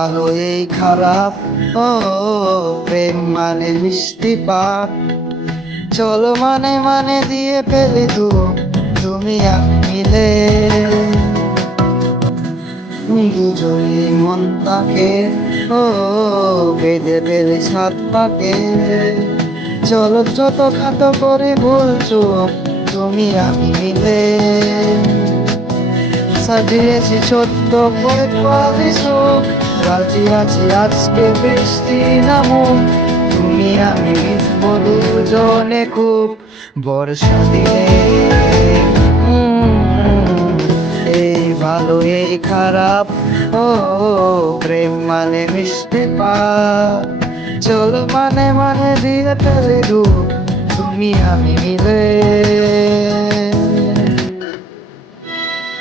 ভালো এই খারাপ, ও প্রেম মানে মিষ্টি পাক। চলো মানে মানে দিয়ে ফেলি তুমি আমি মিলে। দুজনই মন তাকে, ও বেঁধে ফেলি সাত পাকে। চলো যত খাতো করে বলছো তুমি আমি মিলে। সাজিয়েছি ছোট্ট করে পালিছো, রাজি আছি আজকে বৃষ্টি নামুক। তুমি আমি মিশবো দুজনে খুব বর্ষা দিনে। এই ভালো এই খারাপ, ও প্রেম মানে মিষ্টি পাক। চলো মানে মানে দিয়ে ফেলে তুমি আমি মিলে।